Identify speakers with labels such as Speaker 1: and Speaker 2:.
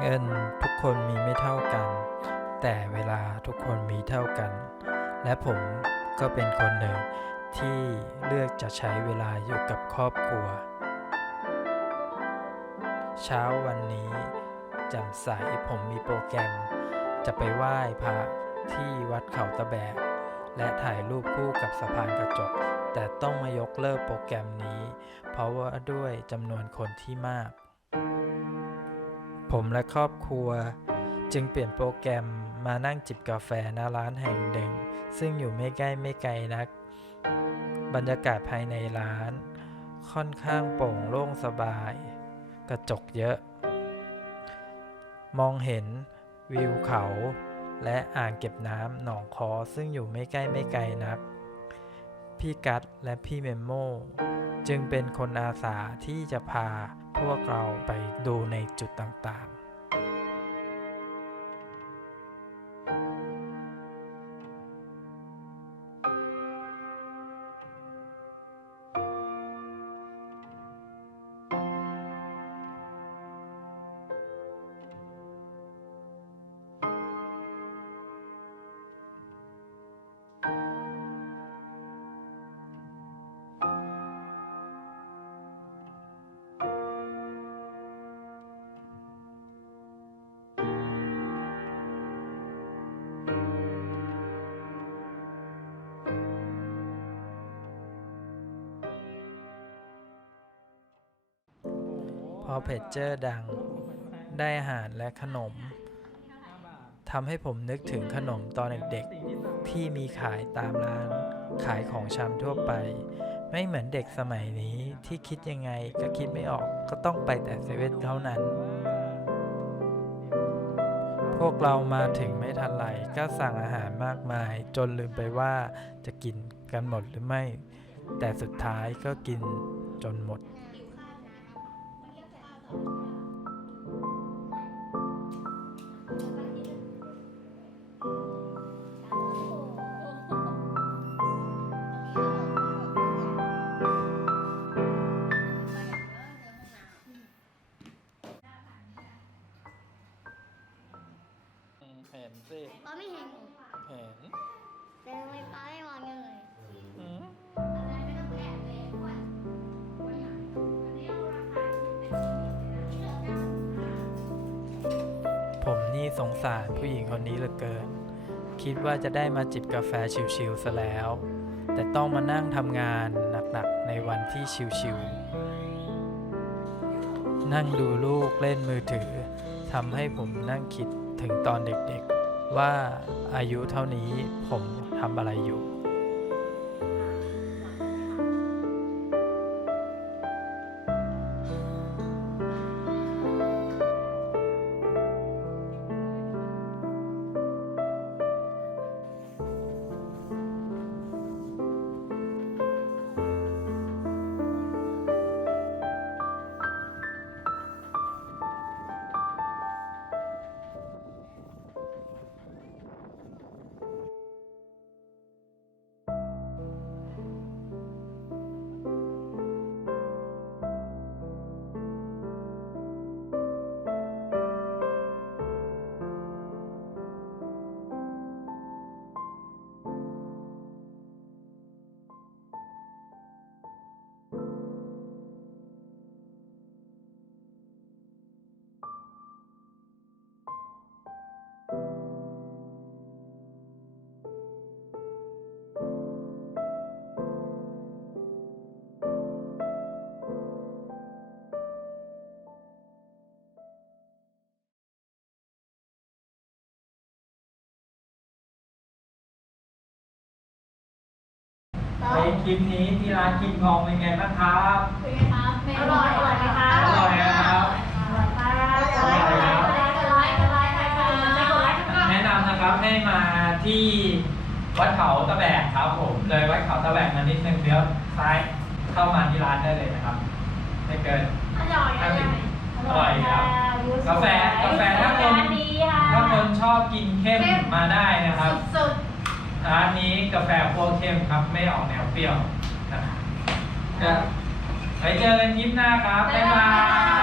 Speaker 1: เงินทุกคนมีไม่เท่ากัน แต่เวลาทุกคนมีเท่ากัน และผมก็เป็นคนหนึ่งที่เลือกจะใช้เวลาอยู่กับครอบครัว เช้าวันนี้จ่มใสผมมีโปรแกรม จะไปไหว้พระที่วัดเขาตะแบก และถ่ายรูปคู่กับสะพานกระจก แต่ต้องมายกเลิกโปรแกรมนี้ เพราะว่าด้วยจำนวนคนที่มาก ผมและครอบครัว จึงเปลี่ยนโปรแกรมมานั่งจิบกาแฟณร้านแห่งหนึ่ง ซึ่งอยู่ไม่ใกล้ไม่ไกลนัก บรรยากาศภายในร้าน ค่อนข้างโปร่งโล่งสบาย กระจกเยอะ มองเห็นวิวเขา และอ่างเก็บน้ำหนองคอซึ่งอยู่ไม่ใกล้ไม่ไกลนัก พี่กัตและพี่เมมโมจึงเป็นคนอาสาที่จะพาพวกเราไปดูในจุดต่างๆ พอเพจเจอร์ดัง ได้อาหารและขนมทำให้ผมนึกถึงขนมตอนเด็กๆ ที่มีขายตามร้าน ขายของชำทั่วไป ไม่เหมือนเด็กสมัยนี้ที่คิดยังไงก็คิดไม่ออกก็ต้องไปแต่เซเว่นเท่านั้น พวกเรามาถึงไม่ทันไรก็สั่งอาหารมากมาย จนลืมไปว่าจะกินกันหมดหรือไม่ แต่สุดท้ายก็กินจนหมด เห็นสิ
Speaker 2: ป้าไม่เห็น
Speaker 1: เห็น ผมนี่สงสารผู้หญิงคนนี้เหลือเกิน คิดว่าจะได้มาจิบกาแฟชิวๆซะแล้ว แต่ต้องมานั่งทำงานหนักๆในวันที่ชิวๆนั่งดูลูกเล่นมือถือทำให้ผมนั่งคิดถึงตอนเด็กๆ ว่าอายุเท่านี้ผมทำอะไรอยู่ ในคลิปนี้ที่ร้านกินทองเป็นไงบ้างครับ
Speaker 2: เป็นไงครับอร่อยอร่อยไหมคะ
Speaker 1: อร่อยนะครับ
Speaker 2: อร่อยค่ะอร่อยอร่อยอร่อยอร่อยอร่อยค่ะไม่กดไลค์ก็
Speaker 1: แนะนำนะครับให้มาที่วัดเขาตะแบกครับผม เลยวัดเขาตะแบกมานิดนึงเดี๋ยวซ้ายเข้ามาที่ร้านได้เลยนะครับ ไม่เกิน
Speaker 2: อร่อยอร่อย
Speaker 1: อร่อยครับกาแฟกาแฟถ้าคน
Speaker 2: ดีค่ะ
Speaker 1: ถ้าคนชอบกินเข้ม
Speaker 2: เข้ม
Speaker 1: มาได้นะครับ
Speaker 2: สุด
Speaker 1: ร้านนี้กาแฟพวกเข้มครับ ไม่ออกแนวเปรี้ยวนะครับก็ไว้เจอกันคลิปหน้าครับ บ๊ายบาย